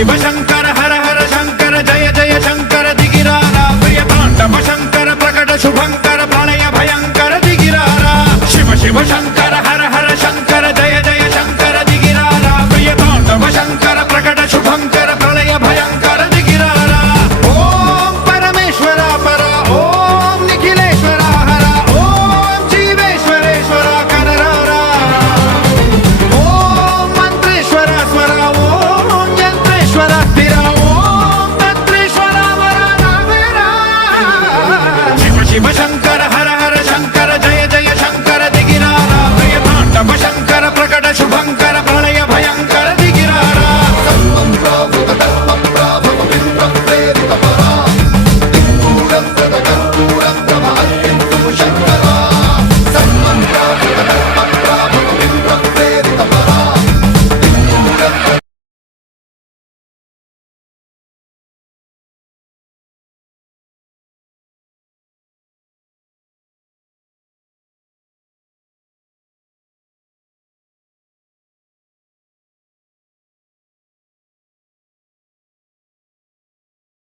शिव शंकर हर हर शंकर जय जय शंकर दिगिरारा प्रिय तांडव शंकर प्रकट शुभंकर प्रलय भयंकर दिगिरारा शिव शिव शंकर